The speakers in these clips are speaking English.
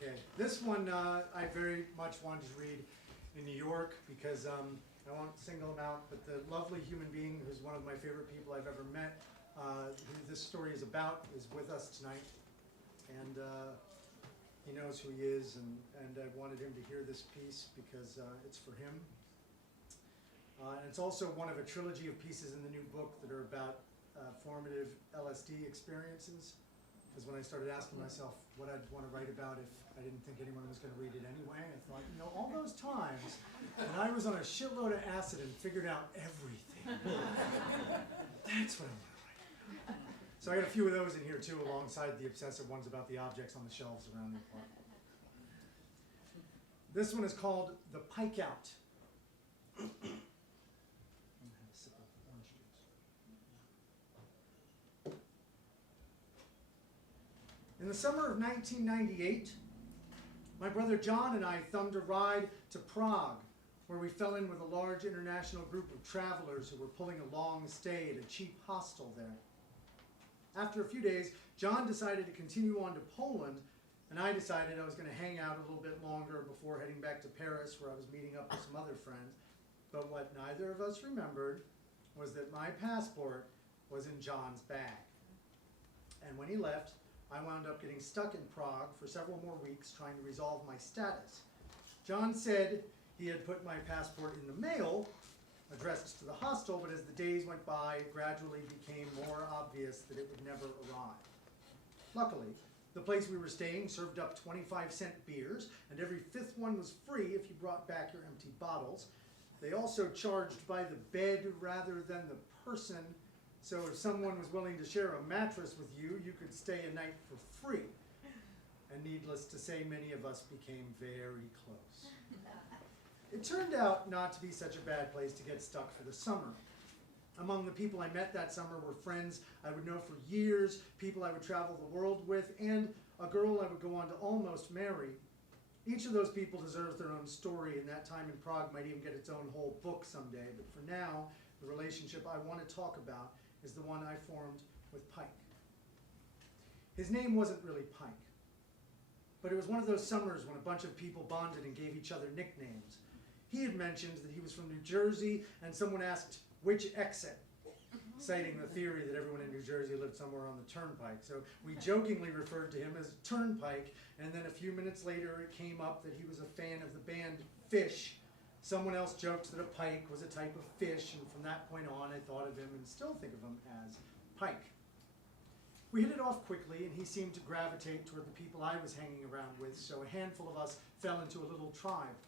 Okay, this one I very much wanted to read in New York because I won't single him out, but the lovely human being who's one of my favorite people I've ever met, who this story is about, is with us tonight. And he knows who he is, and I wanted him to hear this piece because it's for him. And it's also one of a trilogy of pieces in the new book that are about formative LSD experiences. Because when I started asking myself what I'd want to write about if I didn't think anyone was going to read it anyway, I thought, you know, all those times when I was on a shitload of acid and figured out everything, that's what I want to write about. So I got a few of those in here too, alongside the obsessive ones about the objects on the shelves around the apartment. This one is called The Pikeout. In the summer of 1998, my brother John and I thumbed a ride to Prague, where we fell in with a large international group of travelers who were pulling a long stay at a cheap hostel there. After a few days, John decided to continue on to Poland, and I decided I was going to hang out a little bit longer before heading back to Paris, where I was meeting up with some other friends. But what neither of us remembered was that my passport was in John's bag. And when he left, I wound up getting stuck in Prague for several more weeks trying to resolve my status. John said he had put my passport in the mail, addressed to the hostel, but as the days went by, it gradually became more obvious that it would never arrive. Luckily, the place we were staying served up 25-cent beers, and every fifth one was free if you brought back your empty bottles. They also charged by the bed rather than the person, so if someone was willing to share a mattress with you, you could stay a night for free. And needless to say, many of us became very close. It turned out not to be such a bad place to get stuck for the summer. Among the people I met that summer were friends I would know for years, people I would travel the world with, and a girl I would go on to almost marry. Each of those people deserves their own story, and that time in Prague might even get its own whole book someday. But for now, the relationship I want to talk about is the one I formed with Pike. His name wasn't really Pike, but it was one of those summers when a bunch of people bonded and gave each other nicknames. He had mentioned that he was from New Jersey, and someone asked, which exit? Citing the theory that everyone in New Jersey lived somewhere on the turnpike. So we jokingly referred to him as Turnpike, and then a few minutes later it came up that he was a fan of the band Fish. Someone else joked that a pike was a type of fish, and from that point on I thought of him and still think of him as Pike. We hit it off quickly, and he seemed to gravitate toward the people I was hanging around with, so a handful of us fell into a little tribe.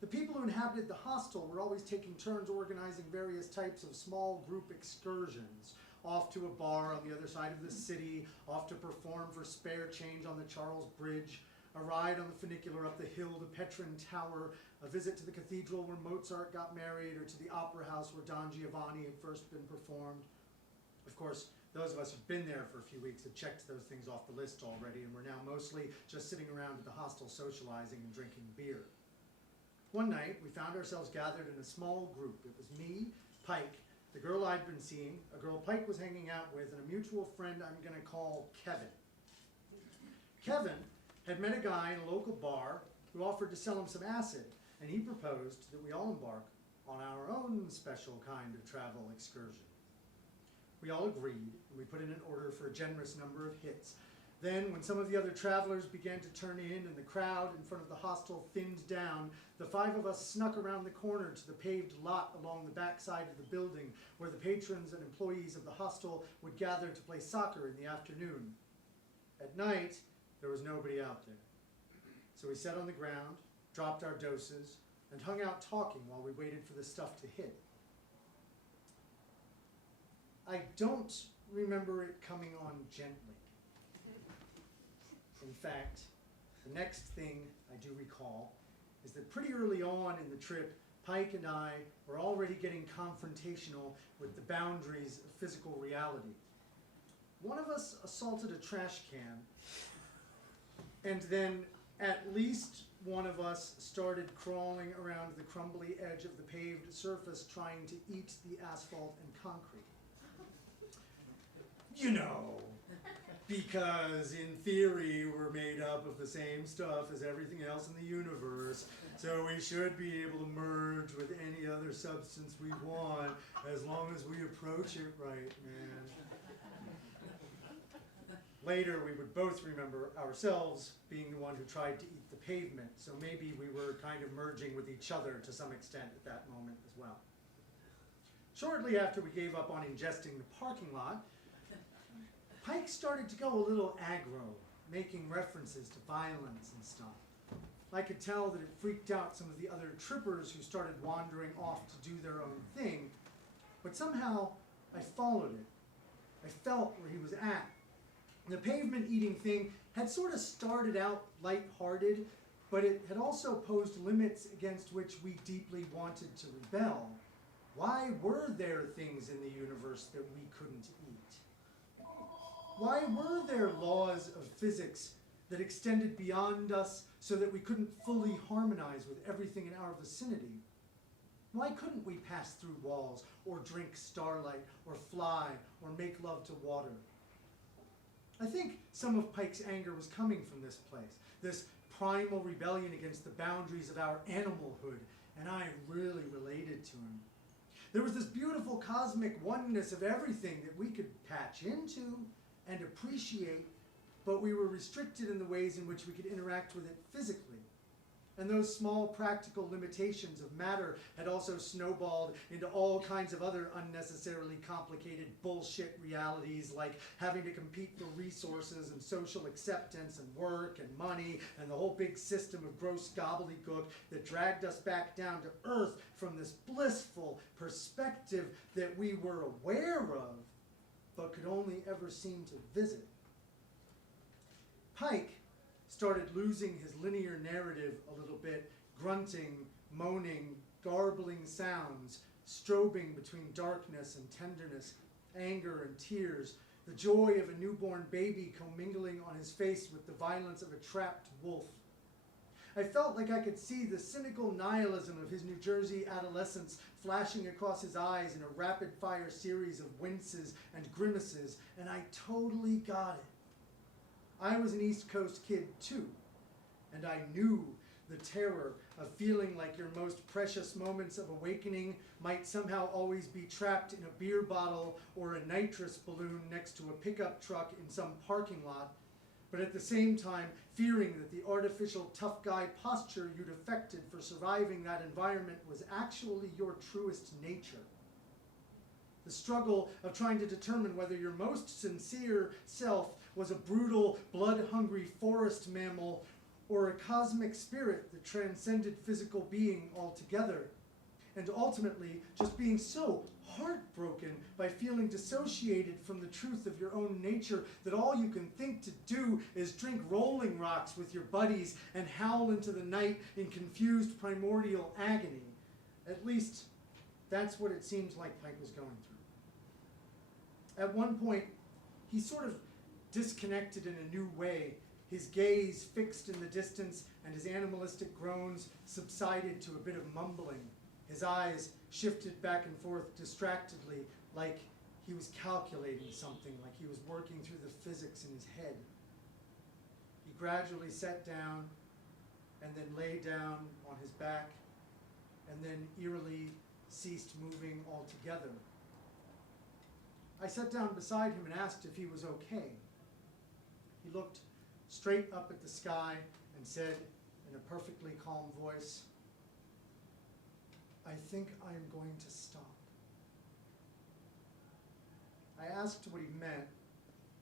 The people who inhabited the hostel were always taking turns organizing various types of small group excursions, off to a bar on the other side of the city, off to perform for spare change on the Charles Bridge, a ride on the funicular up the hill to Petrin Tower, a visit to the cathedral where Mozart got married, or to the opera house where Don Giovanni had first been performed. Of course, those of us who've been there for a few weeks have checked those things off the list already, and we're now mostly just sitting around at the hostel socializing and drinking beer. One night, we found ourselves gathered in a small group. It was me, Pike, the girl I'd been seeing, a girl Pike was hanging out with, and a mutual friend I'm going to call Kevin. Kevin had met a guy in a local bar who offered to sell him some acid, and he proposed that we all embark on our own special kind of travel excursion. We all agreed, and we put in an order for a generous number of hits. Then, when some of the other travelers began to turn in and the crowd in front of the hostel thinned down, the five of us snuck around the corner to the paved lot along the back side of the building, where the patrons and employees of the hostel would gather to play soccer in the afternoon. At night, there was nobody out there. So we sat on the ground, dropped our doses, and hung out talking while we waited for the stuff to hit. I don't remember it coming on gently. In fact, the next thing I do recall is that pretty early on in the trip, Pike and I were already getting confrontational with the boundaries of physical reality. One of us assaulted a trash can, and then at least one of us started crawling around the crumbly edge of the paved surface trying to eat the asphalt and concrete. You know, because in theory we're made up of the same stuff as everything else in the universe, so we should be able to merge with any other substance we want as long as we approach it right, man. Later we would both remember ourselves being the one who tried to eat the pavement, so maybe we were kind of merging with each other to some extent at that moment as well. Shortly after we gave up on ingesting the parking lot, Pike started to go a little aggro, making references to violence and stuff. I could tell that it freaked out some of the other trippers who started wandering off to do their own thing, but somehow I followed it. I felt where he was at. The pavement eating thing had sort of started out lighthearted, but it had also posed limits against which we deeply wanted to rebel. Why were there things in the universe that we couldn't eat? Why were there laws of physics that extended beyond us so that we couldn't fully harmonize with everything in our vicinity? Why couldn't we pass through walls, or drink starlight, or fly, or make love to water? I think some of Pike's anger was coming from this place, this primal rebellion against the boundaries of our animalhood, and I really related to him. There was this beautiful cosmic oneness of everything that we could patch into and appreciate, but we were restricted in the ways in which we could interact with it physically. And those small practical limitations of matter had also snowballed into all kinds of other unnecessarily complicated bullshit realities, like having to compete for resources and social acceptance and work and money and the whole big system of gross gobbledygook that dragged us back down to earth from this blissful perspective that we were aware of, but could only ever seem to visit. Pike started losing his linear narrative a little bit, grunting, moaning, garbling sounds, strobing between darkness and tenderness, anger and tears, the joy of a newborn baby commingling on his face with the violence of a trapped wolf. I felt like I could see the cynical nihilism of his New Jersey adolescence flashing across his eyes in a rapid-fire series of winces and grimaces, and I totally got it. I was an East Coast kid too, and I knew the terror of feeling like your most precious moments of awakening might somehow always be trapped in a beer bottle or a nitrous balloon next to a pickup truck in some parking lot, but at the same time fearing that the artificial tough guy posture you'd affected for surviving that environment was actually your truest nature. The struggle of trying to determine whether your most sincere self was a brutal, blood-hungry forest mammal or a cosmic spirit that transcended physical being altogether. And ultimately, just being so heartbroken by feeling dissociated from the truth of your own nature that all you can think to do is drink Rolling Rocks with your buddies and howl into the night in confused primordial agony. At least, that's what it seems like Pike was going through. At one point, he sort of disconnected in a new way, his gaze fixed in the distance and his animalistic groans subsided to a bit of mumbling. His eyes shifted back and forth distractedly, like he was calculating something, like he was working through the physics in his head. He gradually sat down and then lay down on his back and then eerily ceased moving altogether. I sat down beside him and asked if he was okay. He looked straight up at the sky and said in a perfectly calm voice, "I think I am going to stop." I asked what he meant,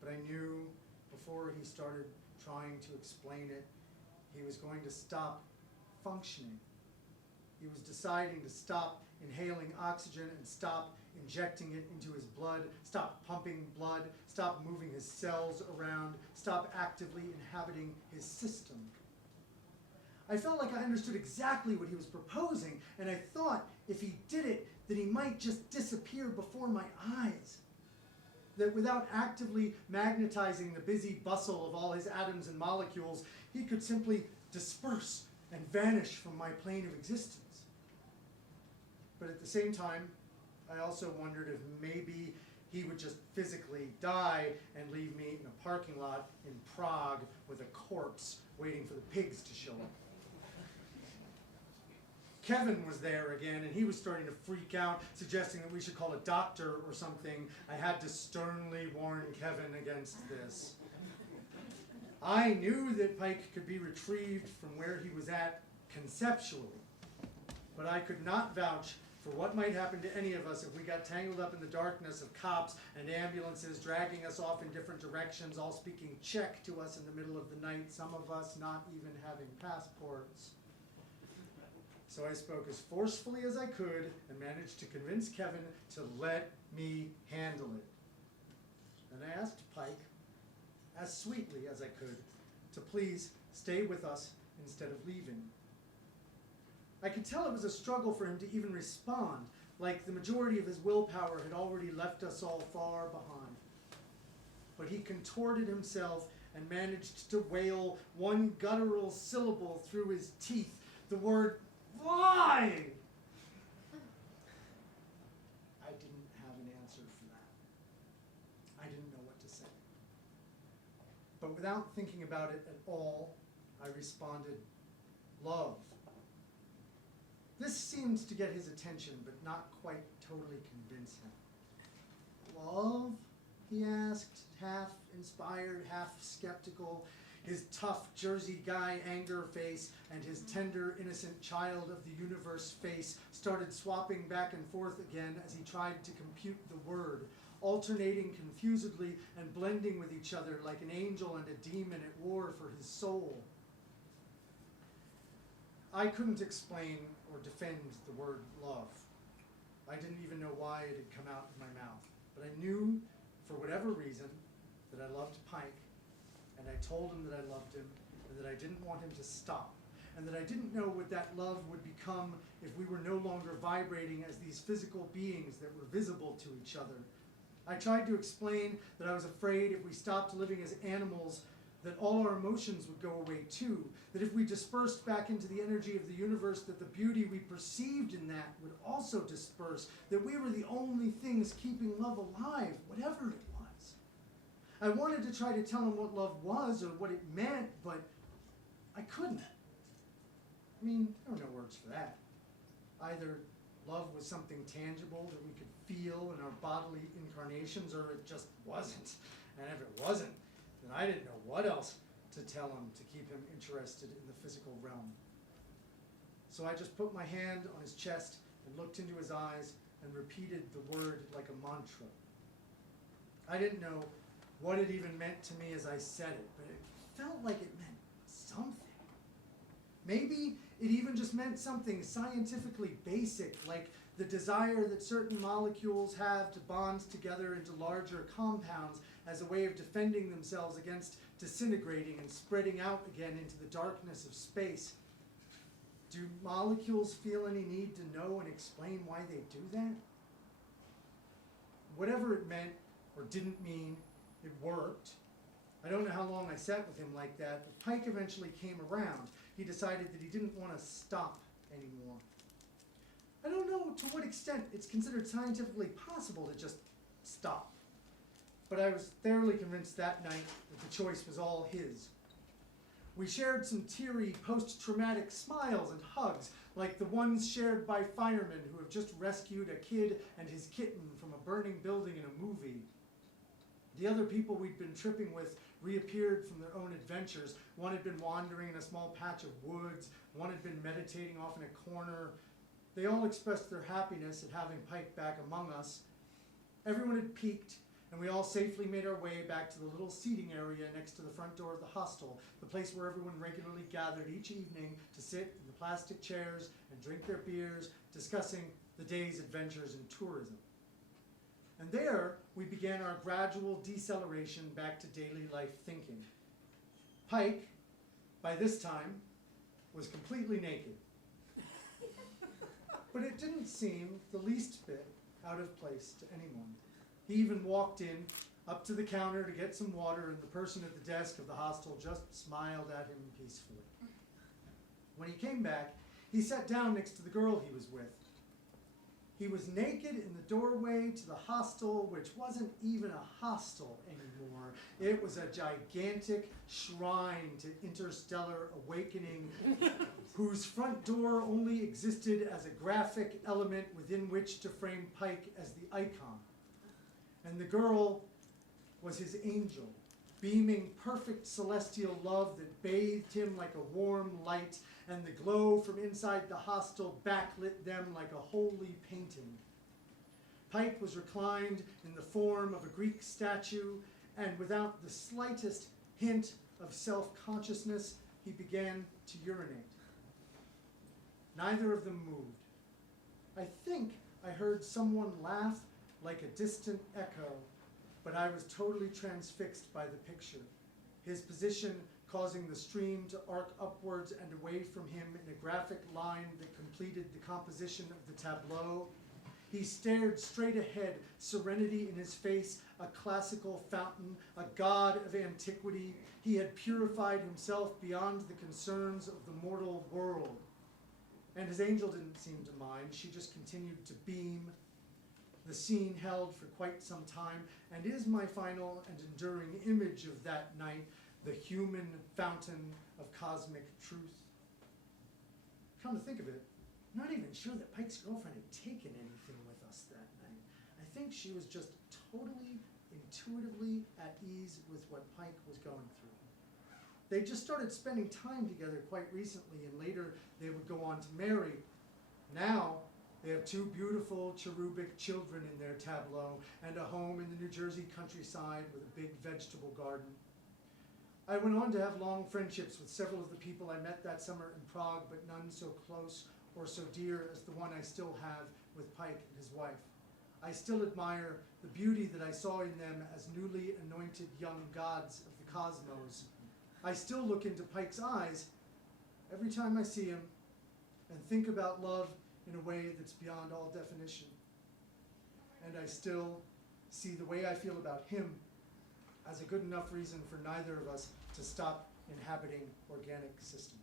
but I knew before he started trying to explain it, he was going to stop functioning. He was deciding to stop inhaling oxygen and stop injecting it into his blood, stop pumping blood, stop moving his cells around, stop actively inhabiting his system. I felt like I understood exactly what he was proposing, and I thought if he did it, that he might just disappear before my eyes. That without actively magnetizing the busy bustle of all his atoms and molecules, he could simply disperse and vanish from my plane of existence. But at the same time, I also wondered if maybe he would just physically die and leave me in a parking lot in Prague with a corpse waiting for the pigs to show up. Kevin was there again, and he was starting to freak out, suggesting that we should call a doctor or something. I had to sternly warn Kevin against this. I knew that Pike could be retrieved from where he was at conceptually, but I could not vouch for what might happen to any of us if we got tangled up in the darkness of cops and ambulances dragging us off in different directions, all speaking Czech to us in the middle of the night, some of us not even having passports. So I spoke as forcefully as I could and managed to convince Kevin to let me handle it. And I asked Pike, as sweetly as I could, to please stay with us instead of leaving. I could tell it was a struggle for him to even respond, like the majority of his willpower had already left us all far behind. But he contorted himself and managed to wail one guttural syllable through his teeth, the word "fly!" I didn't have an answer for that. I didn't know what to say. But without thinking about it at all, I responded, "Love." This seemed to get his attention, but not quite totally convince him. "Love?" he asked, half inspired, half skeptical. His tough Jersey guy anger face and his tender, innocent child of the universe face started swapping back and forth again as he tried to compute the word, alternating confusedly and blending with each other like an angel and a demon at war for his soul. I couldn't explain or defend the word love. I didn't even know why it had come out of my mouth. But I knew, for whatever reason, that I loved Pike, and I told him that I loved him, and that I didn't want him to stop, and that I didn't know what that love would become if we were no longer vibrating as these physical beings that were visible to each other. I tried to explain that I was afraid if we stopped living as animals, that all our emotions would go away too, that if we dispersed back into the energy of the universe, that the beauty we perceived in that would also disperse, that we were the only things keeping love alive, whatever it was. I wanted to try to tell him what love was or what it meant, but I couldn't. I mean, there were no words for that. Either love was something tangible that we could feel in our bodily incarnations, or it just wasn't. And if it wasn't, then I didn't know what else to tell him to keep him interested in the physical realm. So I just put my hand on his chest and looked into his eyes and repeated the word like a mantra. I didn't know what it even meant to me as I said it, but it felt like it meant something. Maybe it even just meant something scientifically basic, like the desire that certain molecules have to bond together into larger compounds as a way of defending themselves against disintegrating and spreading out again into the darkness of space. Do molecules feel any need to know and explain why they do that? Whatever it meant or didn't mean, it worked. I don't know how long I sat with him like that, but Pike eventually came around. He decided that he didn't want to stop anymore. I don't know to what extent it's considered scientifically possible to just stop. But I was thoroughly convinced that night that the choice was all his. We shared some teary post-traumatic smiles and hugs, like the ones shared by firemen who have just rescued a kid and his kitten from a burning building in a movie. The other people we'd been tripping with reappeared from their own adventures. One had been wandering in a small patch of woods. One had been meditating off in a corner. They all expressed their happiness at having Pike back among us. Everyone had peaked, and we all safely made our way back to the little seating area next to the front door of the hostel, the place where everyone regularly gathered each evening to sit in the plastic chairs and drink their beers, discussing the day's adventures in tourism. And there, we began our gradual deceleration back to daily life thinking. Pike, by this time, was completely naked. But it didn't seem the least bit out of place to anyone. He even walked in, up to the counter to get some water, and the person at the desk of the hostel just smiled at him peacefully. When he came back, he sat down next to the girl he was with. He was naked in the doorway to the hostel, which wasn't even a hostel anymore. It was a gigantic shrine to interstellar awakening, whose front door only existed as a graphic element within which to frame Pike as the icon. And the girl was his angel, beaming perfect celestial love that bathed him like a warm light, and the glow from inside the hostel backlit them like a holy painting. Pike was reclined in the form of a Greek statue, and without the slightest hint of self-consciousness, he began to urinate. Neither of them moved. I think I heard someone laugh like a distant echo, but I was totally transfixed by the picture. His position causing the stream to arc upwards and away from him in a graphic line that completed the composition of the tableau. He stared straight ahead, serenity in his face, a classical fountain, a god of antiquity. He had purified himself beyond the concerns of the mortal world. And his angel didn't seem to mind. She just continued to beam. The scene held for quite some time and is my final and enduring image of that night, the human fountain of cosmic truth. Come to think of it, I'm not even sure that Pike's girlfriend had taken anything with us that night. I think she was just totally, intuitively at ease with what Pike was going through. They just started spending time together quite recently, and later they would go on to marry. Now, they have two beautiful cherubic children in their tableau and a home in the New Jersey countryside with a big vegetable garden. I went on to have long friendships with several of the people I met that summer in Prague, but none so close or so dear as the one I still have with Pike and his wife. I still admire the beauty that I saw in them as newly anointed young gods of the cosmos. I still look into Pike's eyes every time I see him and think about love in a way that's beyond all definition. And I still see the way I feel about him as a good enough reason for neither of us to stop inhabiting organic systems.